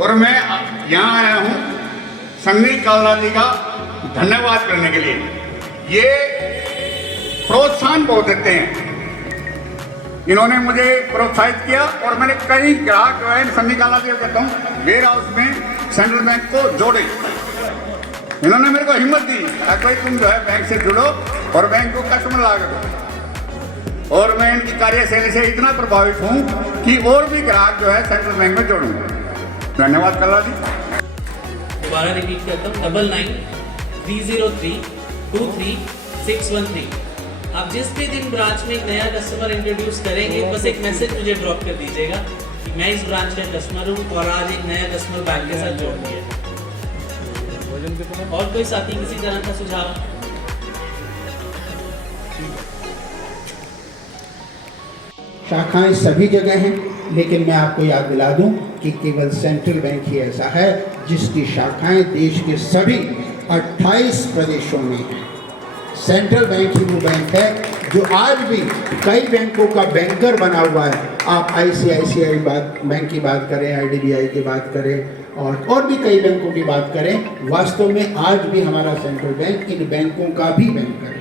और मैं यहाँ आया हूँ सन्नी काला जी का धन्यवाद करने के लिए। ये प्रोत्साहन बहुत देते हैं, इन्होंने मुझे प्रोत्साहित किया और मैंने कई ग्राहक जो है सन्नी काला जी कहता हूँ वेयर हाउस में सेंट्रल बैंक को जोड़े। इन्होंने मेरे को हिम्मत दी भाई तुम जो है बैंक से जुड़ो और बैंक को कस्टमर ला करो। और मैं इनकी कार्यशैली से इतना प्रभावित हूँ कि और भी ग्राहक जो है सेंट्रल बैंक में जोड़ूंगा। धन्यवाद कल्ला जी। दोबारा रिपीट करता हूँ 9930323613। आप जिस भी दिन ब्रांच में एक नया कस्टमर इंट्रोड्यूस करेंगे बस एक मैसेज मुझे ड्रॉप कर दीजिएगा कि मैं इस ब्रांच का कस्टमर हूँ और आज एक नया कस्टमर बैंक के साथ जोड़ दिया। और कोई साथी किसी तरह का सुझाव? शाखाएं सभी जगह हैं, लेकिन मैं आपको याद दिला दूं कि केवल सेंट्रल बैंक ही ऐसा है जिसकी शाखाएं देश के सभी 28 प्रदेशों में हैं। सेंट्रल बैंक ही वो बैंक है जो आज भी कई बैंकों का बैंकर बना हुआ है। आप ICICI बैंक की बात करें, IDBI की बात करें और भी कई बैंकों की बात करें, वास्तव में आज भी हमारा सेंट्रल बैंक इन बैंकों का भी बैंकर है।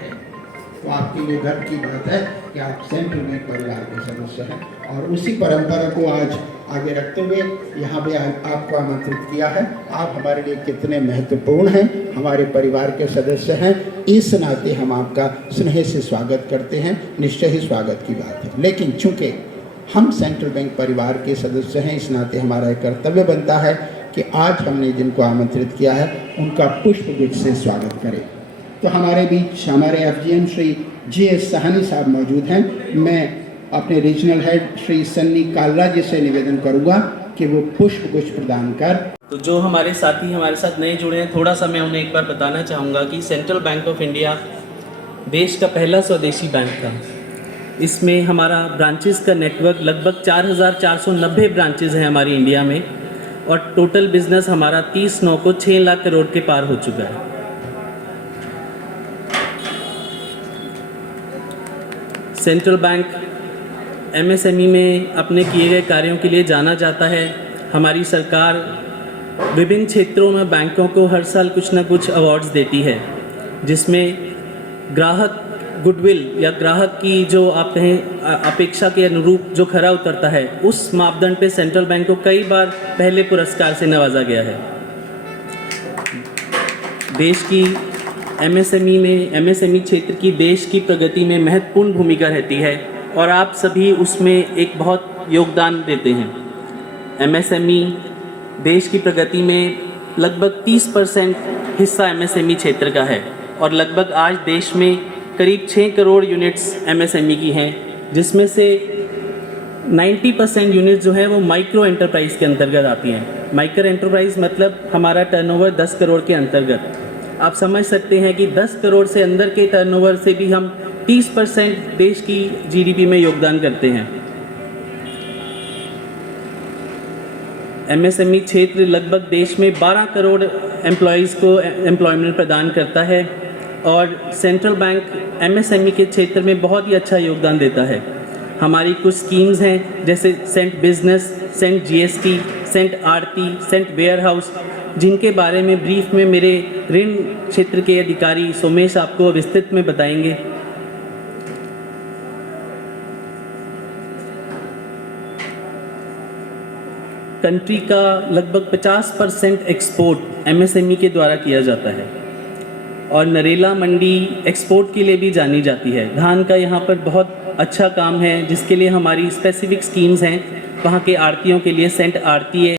तो आपके लिए गर्व की बात है कि आप सेंट्रल बैंक परिवार के सदस्य हैं और उसी परंपरा को आज आगे रखते हुए यहाँ पे आपको आमंत्रित किया है। आप हमारे लिए कितने महत्वपूर्ण हैं, हमारे परिवार के सदस्य हैं, इस नाते हम आपका स्नेह से स्वागत करते हैं। निश्चय ही स्वागत की बात है, लेकिन चूँकि हम सेंट्रल बैंक परिवार के सदस्य हैं, इस नाते हमारा एक कर्तव्य बनता है कि आज हमने जिनको आमंत्रित किया है उनका पुष्पगुच्छ से स्वागत करें। तो हमारे बीच हमारे FGM श्री GS साहनी साहब मौजूद हैं। मैं अपने रीजनल हेड श्री सन्नी काला जी से निवेदन करूंगा कि वो पुष्पगुच्छ प्रदान कर। तो जो हमारे साथी हमारे साथ नए जुड़े हैं, थोड़ा सा मैं उन्हें एक बार बताना चाहूँगा कि सेंट्रल बैंक ऑफ इंडिया देश का पहला स्वदेशी बैंक था। इसमें हमारा ब्रांचेस का नेटवर्क लगभग 4490 ब्रांचेस हैं हमारी इंडिया में और टोटल बिजनेस हमारा 30/9 को 6 लाख करोड़ के पार हो चुका है। सेंट्रल बैंक MSME में अपने किए गए कार्यों के लिए जाना जाता है। हमारी सरकार विभिन्न क्षेत्रों में बैंकों को हर साल कुछ ना कुछ अवार्ड्स देती है, जिसमें ग्राहक गुडविल या ग्राहक की जो आप कहें अपेक्षा के अनुरूप जो खरा उतरता है, उस मापदंड पे सेंट्रल बैंक को कई बार पहले पुरस्कार से नवाजा गया है। देश की MSME क्षेत्र की देश की प्रगति में महत्वपूर्ण भूमिका रहती है और आप सभी उसमें एक बहुत योगदान देते हैं। MSME देश की प्रगति में लगभग 30% हिस्सा MSME क्षेत्र का है और लगभग आज देश में करीब 6 करोड़ यूनिट्स MSME की हैं, जिसमें से 90% यूनिट जो है वो माइक्रो एंटरप्राइज के अंतर्गत आती हैं। माइक्रो एंटरप्राइज मतलब हमारा टर्नओवर 10 करोड़ के अंतर्गत। आप समझ सकते हैं कि 10 करोड़ से अंदर के टर्नओवर से भी हम 30% देश की GDP में योगदान करते हैं। MSME क्षेत्र लगभग देश में 12 करोड़ एम्प्लॉयज़ को एम्प्लॉयमेंट प्रदान करता है और सेंट्रल बैंक MSME के क्षेत्र में बहुत ही अच्छा योगदान देता है। हमारी कुछ स्कीम्स हैं जैसे cent business, cent GST, cent Aarti, cent warehouse, जिनके बारे में ब्रीफ में मेरे ऋण क्षेत्र के अधिकारी सोमेश आपको विस्तृत में बताएंगे। कंट्री का लगभग 50% एक्सपोर्ट MSME के द्वारा किया जाता है और नरेला मंडी एक्सपोर्ट के लिए भी जानी जाती है। धान का यहाँ पर बहुत अच्छा काम है, जिसके लिए हमारी स्पेसिफिक स्कीम्स हैं। वहाँ के आड़तियों के लिए सेंट आरती है।